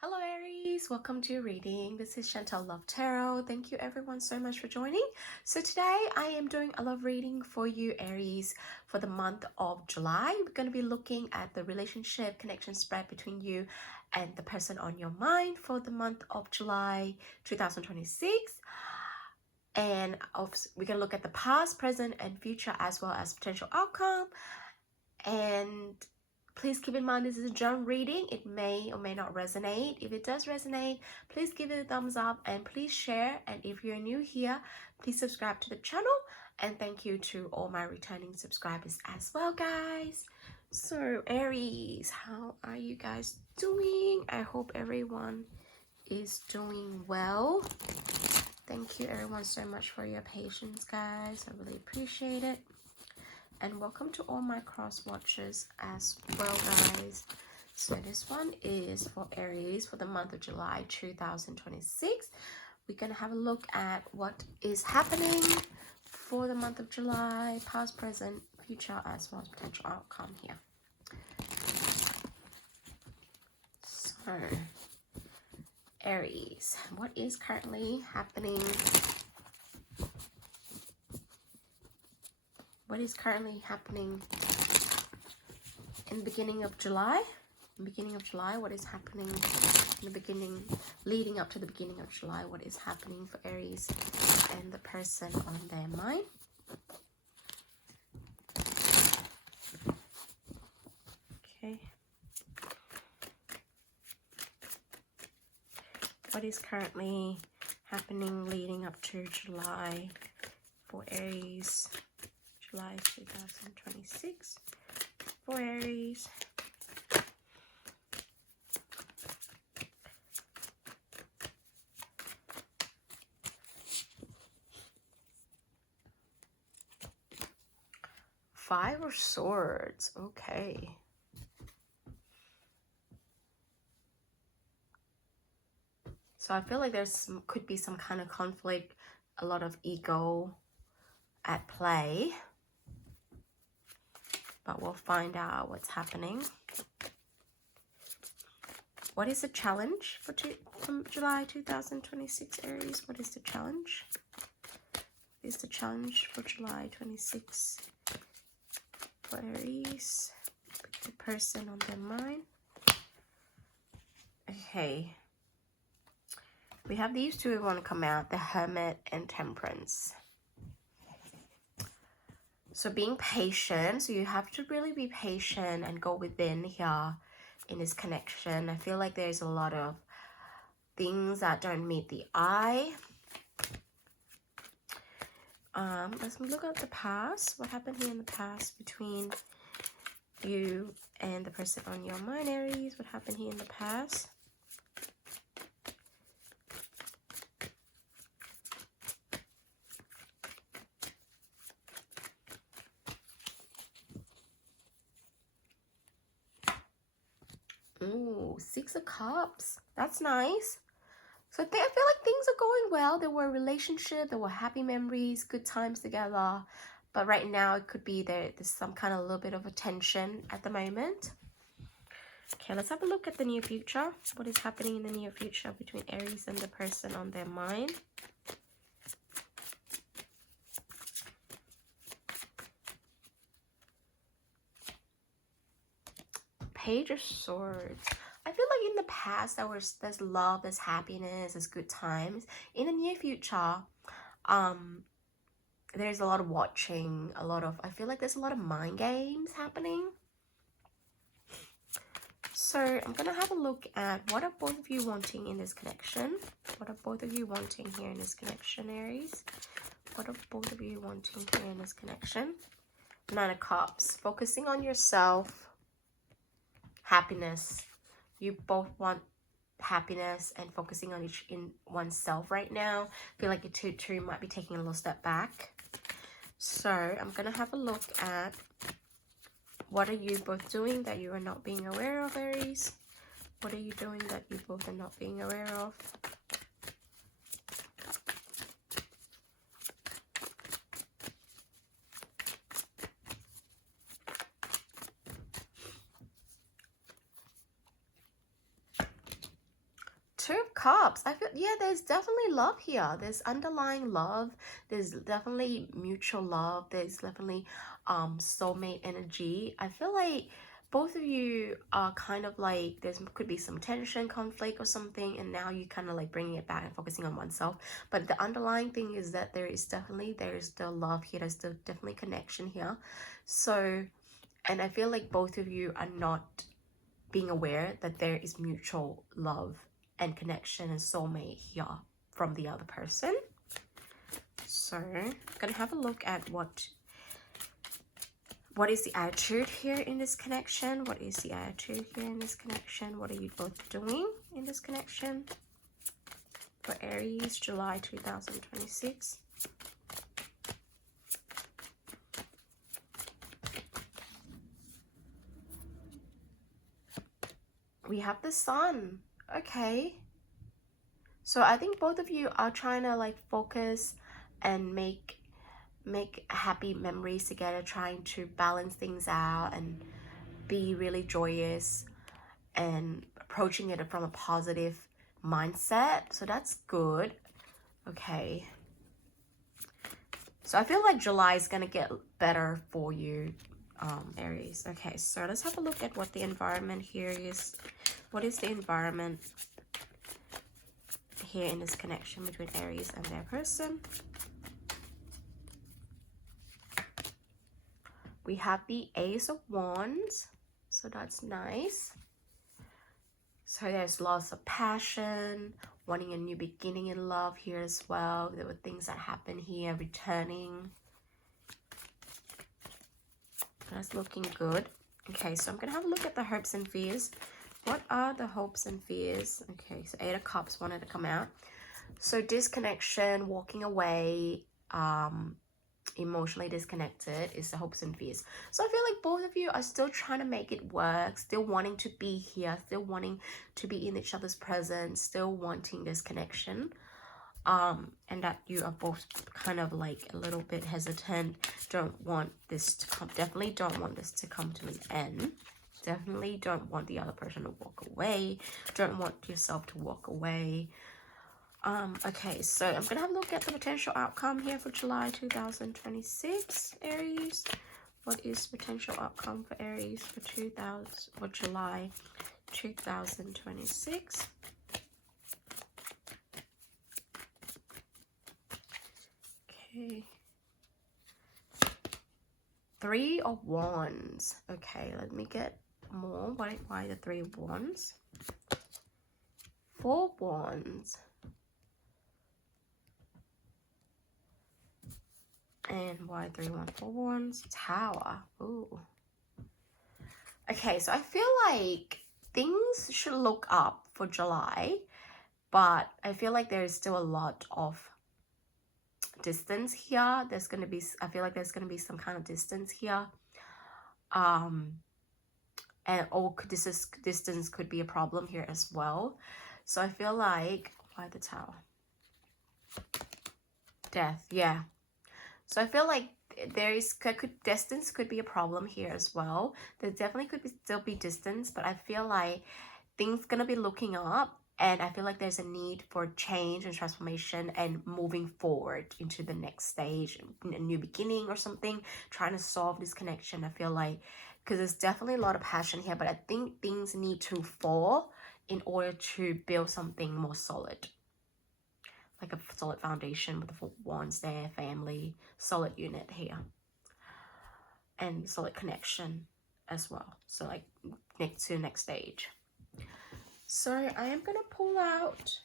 Hello Aries, welcome to your reading. This is Chantal Love Tarot. Thank you everyone so much for joining. So today I am doing a love reading for you Aries for the month of July. We're going to be looking at the relationship connection spread between you and the person on your mind for the month of July 2026. And we're going to look at the past, present, and future as well as potential outcome. And please keep in mind this is a general reading. It may or may not resonate. If it does resonate, please give it a thumbs up and please share. And if you're new here, please subscribe to the channel. And thank you to all my returning subscribers as well, guys. So Aries, how are you guys doing? I hope everyone is doing well. Thank you everyone so much for your patience, guys. I really appreciate it. And welcome to all my cross watchers as well, guys. So this one is for Aries for the month of July 2026. We're going to have a look at what is happening for the month of July, past, present, future, as well as potential outcome here. So Aries, what is currently happening? What is currently happening in the beginning of July? What is happening in the beginning, leading up to the beginning of July? What is happening for Aries and the person on their mind? Okay. What is currently happening leading up to July for Aries? July 2026 for Aries. Five of Swords. Okay. So I feel like could be some kind of conflict, a lot of ego at play. But we'll find out what's happening. What is the challenge for July 2026, Aries? What is the challenge? What is the challenge for July 26 for Aries? Put the person on their mind. Okay. We have these two who want to come out, the Hermit and Temperance. So being patient, so you have to really be patient and go within here in this connection. I feel like there's a lot of things that don't meet the eye. Let's look at the past. What happened here in the past between you and the person on your mind, Aries? What happened here in the past? Ooh, Six of Cups. That's nice. So I feel like things are going well. There were a relationship, there were happy memories, good times together. But right now it could be there's some kind of little bit of a tension at the moment. Okay, let's have a look at the near future. What is happening in the near future between Aries and the person on their mind? Page of Swords. I feel like in the past there's love, there's happiness, there's good times. In the near future, there's a lot of watching, I feel like there's a lot of mind games happening. So I'm gonna have a look at what are both of you wanting in this connection. What are both of you wanting here in this connection, Aries? What are both of you wanting here in this connection? Nine of Cups. Focusing on yourself. Happiness. You both want happiness and focusing on oneself right now. I feel like you two might be taking a little step back. So I'm gonna have a look at what are you both doing that you are not being aware of, Aries? What are you doing that you both are not being aware of? Two of Cups. I feel, yeah, there's definitely love here. There's underlying love. There's definitely mutual love. There's definitely soulmate energy. I feel like both of you are kind of like, there's could be some tension, conflict or something, and now you kind of like bringing it back and focusing on oneself. But the underlying thing is that there's still love here. There's still definitely connection here. So, and I feel like both of you are not being aware that there is mutual love and connection and soulmate here from the other person. So I'm gonna have a look at what is the attitude here in this connection. What is the attitude here in this connection? What are you both doing in this connection for Aries, July 2026? We have the Sun. Okay, so I think both of you are trying to like focus and make happy memories together, trying to balance things out and be really joyous and approaching it from a positive mindset. So that's good. Okay, so I feel like July is gonna get better for you, Aries. Okay, so let's have a look at what the environment here is. What is the environment here in this connection between Aries and their person? We have the Ace of Wands, so that's nice. So there's lots of passion, wanting a new beginning in love here as well. There were things that happened here, returning. That's looking good. Okay, so I'm going to have a look at the hopes and fears. What are the hopes and fears? Okay, so 8 of Cups wanted to come out. So disconnection, walking away, emotionally disconnected is the hopes and fears. So I feel like both of you are still trying to make it work, still wanting to be here, still wanting to be in each other's presence, still wanting this connection. And that you are both kind of like a little bit hesitant, don't want this to come, definitely don't want this to come to an end. Definitely don't want the other person to walk away, don't want yourself to walk away. Okay, so I'm gonna have a look at the potential outcome here for July 2026, Aries. What is potential outcome for Aries for July 2026? Okay. 3 of Wands. Okay, let me get more. Why the 3 of Wands? 4 Wands. And why 3 1 4 Wands? Tower. Ooh. Okay, so I feel like things should look up for July, but I feel like there is still a lot of distance here. There's gonna be, I feel like there's gonna be some kind of distance here. And this distance could be a problem here as well. So I feel like, why the Tower? Death, yeah. So I feel like distance could be a problem here as well. There definitely could still be distance, but I feel like things gonna be looking up, and I feel like there's a need for change and transformation and moving forward into the next stage, a new beginning or something, trying to solve this connection. I feel like, because there's definitely a lot of passion here, but I think things need to fall in order to build something more solid. Like a solid foundation with the 4 Wands there, family, solid unit here. And solid connection as well. So like next to the next stage. So I am going to pull out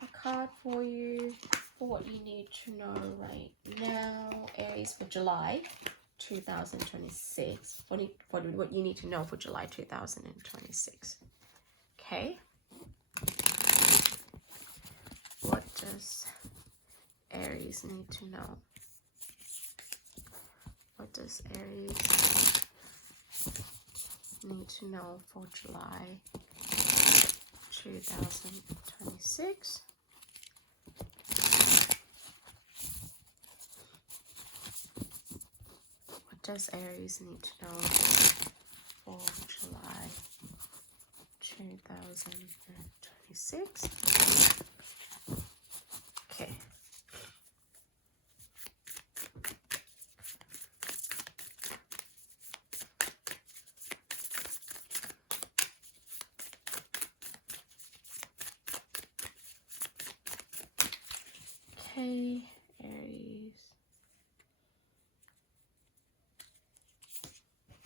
a card for you for what you need to know right now. Aries for July 2026. For what you need to know for July 2026. Okay. What does Aries need to know? What does Aries need to know for July 2026? What does Aries need to know for July 2026? 26. Okay. Okay, Aries.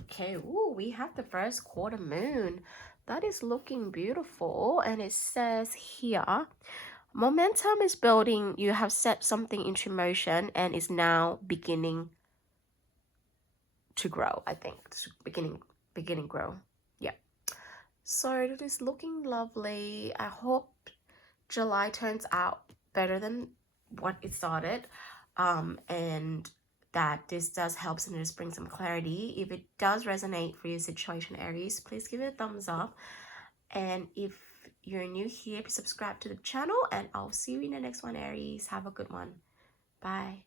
Okay, ooh, we have the first quarter moon. That is looking beautiful. And it says here, momentum is building. You have set something into motion and is now beginning to grow, I think. It's beginning grow. Yeah. So it is looking lovely. I hope July turns out better than what it started. And that this does help and just bring some clarity. If it does resonate for your situation, Aries, please give it a thumbs up. And if you're new here, please subscribe to the channel, and I'll see you in the next one, Aries. Have a good one. Bye.